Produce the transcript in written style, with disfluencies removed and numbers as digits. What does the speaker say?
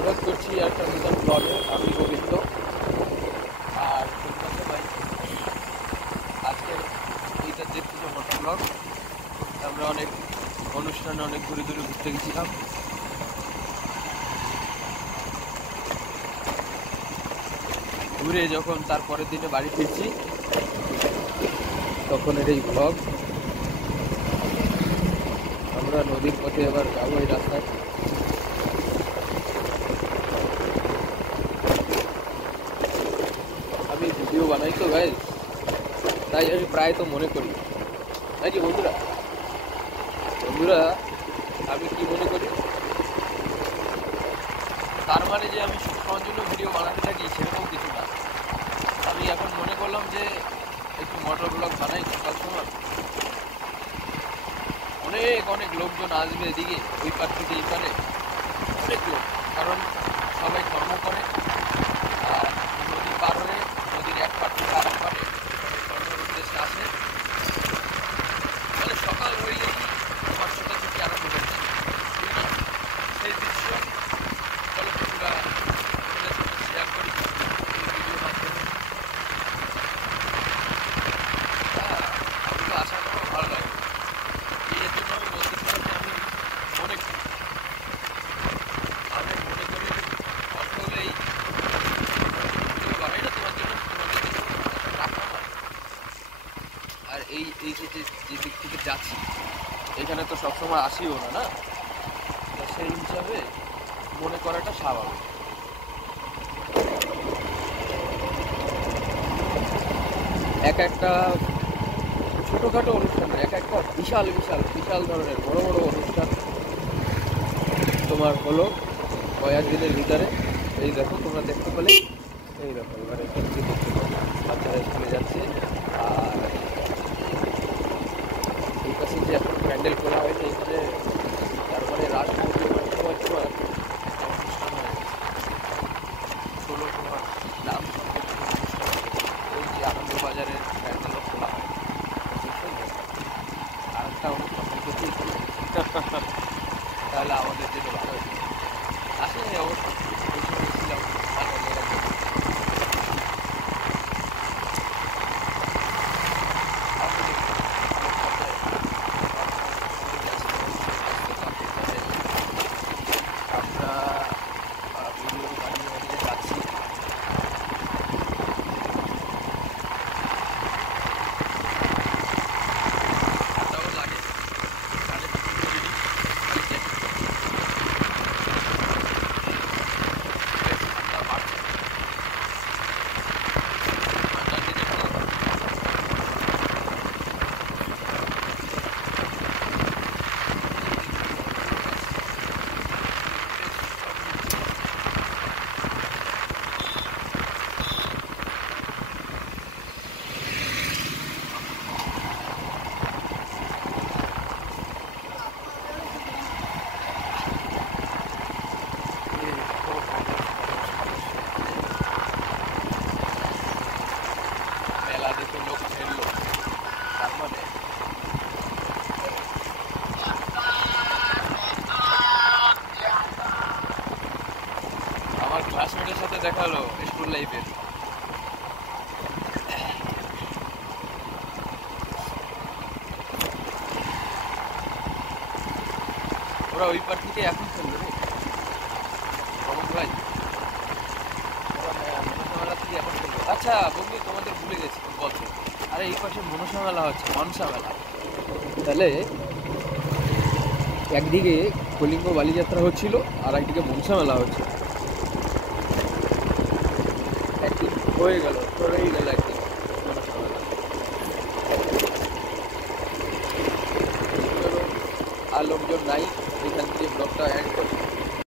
স্বাগত করছি একটা নতুন ব্লগে। আমি গোবিন্দ আর ভাই আজকের এইটা দেখতেছি মোটর ব্লগ। আমরা অনেক অনুষ্ঠানে অনেক দূরে দূরে ঘুরতে গেছিলাম। ঘুরে যখন তারপরের দিনে বাড়ি ফিরছি তখন এই ব্লগ। আমরা নদীর পথে এবার যাবো এই রাস্তায়। আমি ভিডিও বানাই তো ভাই, তাই আমি প্রায় তো মনে করি নাকি বন্ধুরা বন্ধুরা আমি কি মনে করি, তার মানে যে আমি সবসময়ের জন্য ভিডিও বানাতে থাকি সেরকম কিছু না। আমি এখন মনে করলাম যে একটু মোটর ব্লগ বানাই সকাল সময়। অনেক অনেক লোকজন আসবে এদিকে, ওই পার থেকে এই পারে অনেক লোক, কারণ সবাই কর্ম করে আর নদী পার হয়ে নদীর এক পার থেকে আরেক পারে কর্মের উদ্দেশ্যে আসে। মানে সকাল হইলেই তোমার ছোটাছুটি আরম্ভ হয়ে যায়, ঠিক না? সেই দৃশ্য চলো পুরা শেয়ার করি এই ভিডিওর মাধ্যমে। আমি আশা করবো ভালো লাগে। এই জন্য আমি বলতেছিলাম যে আমি মনে করি অর্থ হলেই ভিডিও বানাই না তোমার জন্য, তোমাদের জন্য একটা টাকা আমার। আর এই এই যে যে দিক থেকে যাচ্ছি এখানে তো সবসময় আসিও না, না? তো সেই হিসাবে মনে করাটা স্বাভাবিক। এক একটা ছোটোখাটো অনুষ্ঠান, এক একটা বিশাল বিশাল বিশাল ধরনের বড় বড় অনুষ্ঠান তোমার হলো কয়েকদিনের ভিতরে। এই দেখো তোমরা দেখতে পেলে, এই দেখো এবার এখান থেকে দেখতে পাবো বাচ্চারা স্কুলে যাচ্ছে। আর এই পাশে যে এখন প্যান্ডেল খোলা হয়েছে এখানে, তারপরে রাত সময় তোমার অনুষ্ঠান হয়ে গেছে। ষোলো তোমার নাম ওই যে আনন্দবাজারের প্যান্ডেলও খোলা হয়। আর একটা অনুষ্ঠান করতেই তাহলে আমাদের যেতে ভালো হয়েছে। আসলে অবশ্যই ওই সময় ছিলাম ভালো লেগেছে। আমরা ভিডিও বানিয়ে বানিয়ে যাচ্ছি। ঠান্ডাও লাগে, মেলা দেখে লোক ফেললো, তার মানে আমার ক্লাসমেটের সাথে দেখা হলো স্কুল লাইফের। ওরা ওই পার থেকে এখন ফেললো রে ভাই, মনসা থেকে এখন ফেললো। আচ্ছা বন্ধু তোমাদের ভুলে গেছি বলছো, আরে এই পাশে মনসা মেলা হচ্ছে, মনসা মেলা। তাহলে একদিকে কলিঙ্গ বালিযাত্রা হচ্ছিল আর একদিকে মনসা মেলা হচ্ছে। একদিন হয়ে গেল একদিন মনসা মেলা। আর লোকজন নাই, এখান থেকে ব্লগটা অ্যাড করছি।